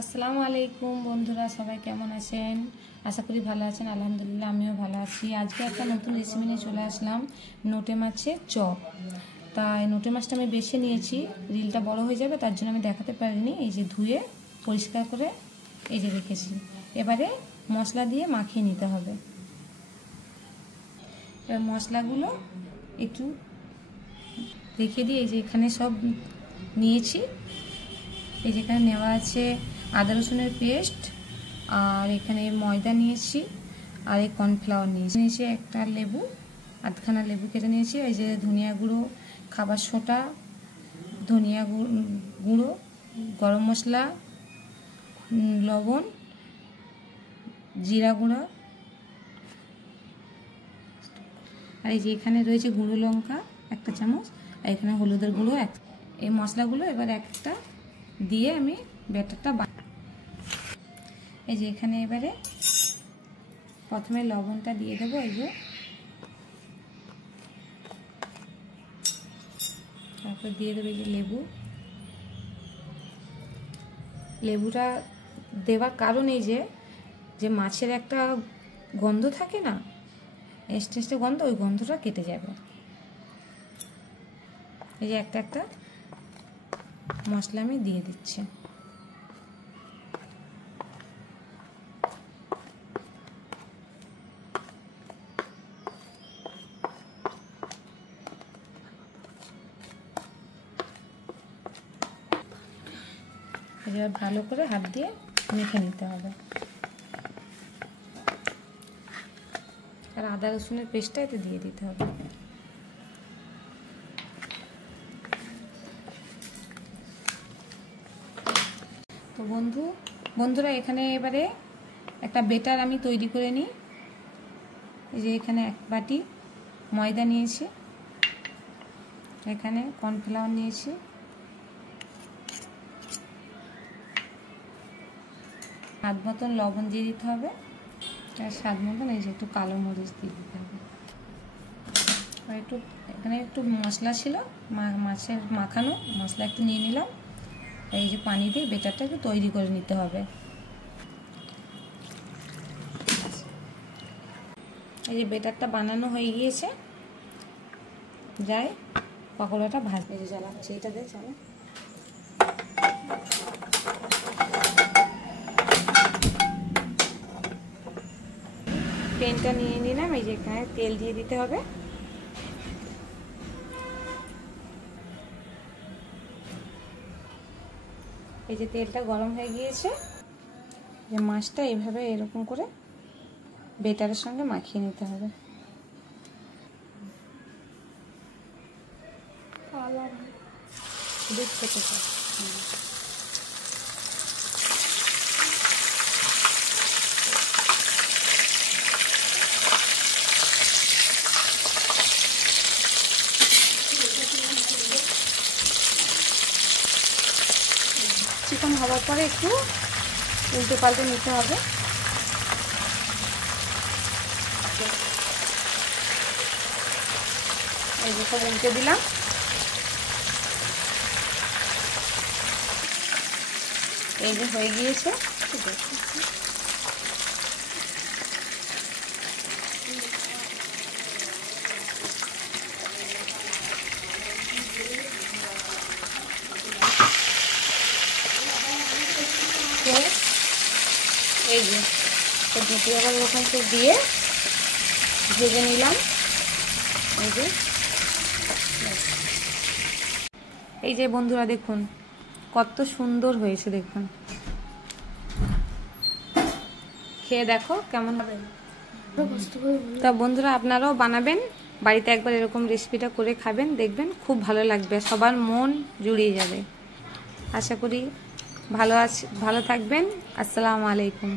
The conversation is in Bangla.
আসসালামু আলাইকুম বন্ধুরা, সবাই কেমন আছেন? আশা করি ভালো আছেন। আলহামদুলিল্লাহ আমিও ভালো আছি। আজকে একটা নতুন রেসিপি নিয়ে চলে আসলাম, নোটে মাছের চপ। তাই নোটে মাছটা আমি বেছে নিয়েছি, রিলটা বড় হয়ে যাবে তার জন্য আমি দেখাতে পারিনি। এই যে ধুয়ে পরিষ্কার করে এই যে রেখেছি। এবারে মশলা দিয়ে মাখিয়ে নিতে হবে। এবার মশলাগুলো একটু রেখে দিয়ে এই যে এখানে সব নিয়েছি। এই যেখানে নেওয়া আছে আদা রসুনের পেস্ট, আর এখানে ময়দা নিয়েছি, আর এই কর্নফ্লাওয়ার নিয়েছি একটা লেবু, আধখানা লেবু কেটে নিয়েছি। এই যে ধনিয়া গুঁড়ো, খাবার সোঁটা, ধনিয়া গুঁড়ো, গরম মশলা, লবণ, জিরা গুঁড়া, আর এই যে এখানে রয়েছে গুঁড়ো লঙ্কা একটা চামচ, আর এখানে হলুদের গুঁড়ো এক। এই মশলাগুলো এবার একটা দিয়ে আমি ব্যাটারটা এই যে এখানে এবারে প্রথমে লবণটা দিয়ে দেবো। এই যে তারপর দিয়ে দেবো এই যে লেবুটা দেওয়ার কারণ এই যে মাছের একটা গন্ধ থাকে না, এস্টে গন্ধ, ওই গন্ধটা কেটে যাবে। এই যে একটা একটা মশলা আমি দিয়ে দিচ্ছি। এবার ভালো করে হাত দিয়ে মেখে নিতে হবে। আর আদা রসুনের পেস্টটা এতে দিয়ে দিতে হবে। তো বন্ধুরা এখানে এবারে একটা বেটার আমি তৈরি করে নিই। এই যে এখানে এক বাটি ময়দা নিয়েছি, এখানে কর্নফ্লাওয়ার নিয়েছি, স্বাদ মতন লবণ দিয়ে দিতে হবে, আর স্বাদ মতন এই যে একটু কালো মরিচ দিয়ে দিতে হবে। আর একটু এখানে একটু মশলা ছিল, মাছের মাখানো মশলা একটু নিয়ে নিলাম। এই যে পানি দিয়ে বেটারটা একটু তৈরি করে নিতে হবে। এই যে বেটারটা বানানো হয়ে গিয়েছে, যাই পকোড়াটা ভেজে জ্বালাচ্ছি। এটা দিয়ে চলো, প্যানটা নিয়ে নিলাম। এই যে এখানে তেল দিয়ে দিতে হবে। এই যে তেলটা গরম হয়ে গিয়েছে, যে মাছটা এইভাবে এরকম করে বেটারের সঙ্গে মাখিয়ে নিতে হবে। দুধ খেতে চিকন হওয়ার পরে একটু উল্টে পাল্টে নিতে হবে। এই যে সব উল্টে দিলাম। এই যে হয়ে গিয়েছে। এই যে দুটি আবার ওখান থেকে দিয়ে ভেজে নিলাম। এই যে বন্ধুরা দেখুন কত সুন্দর হয়েছে, দেখুন খেয়ে দেখো কেমন হবে। তা বন্ধুরা আপনারাও বানাবেন, বাড়িতে একবার এরকম রেসিপিটা করে খাবেন, দেখবেন খুব ভালো লাগবে, সবার মন জুড়িয়ে যাবে। আশা করি ভালো থাকবেন। আসসালামু আলাইকুম।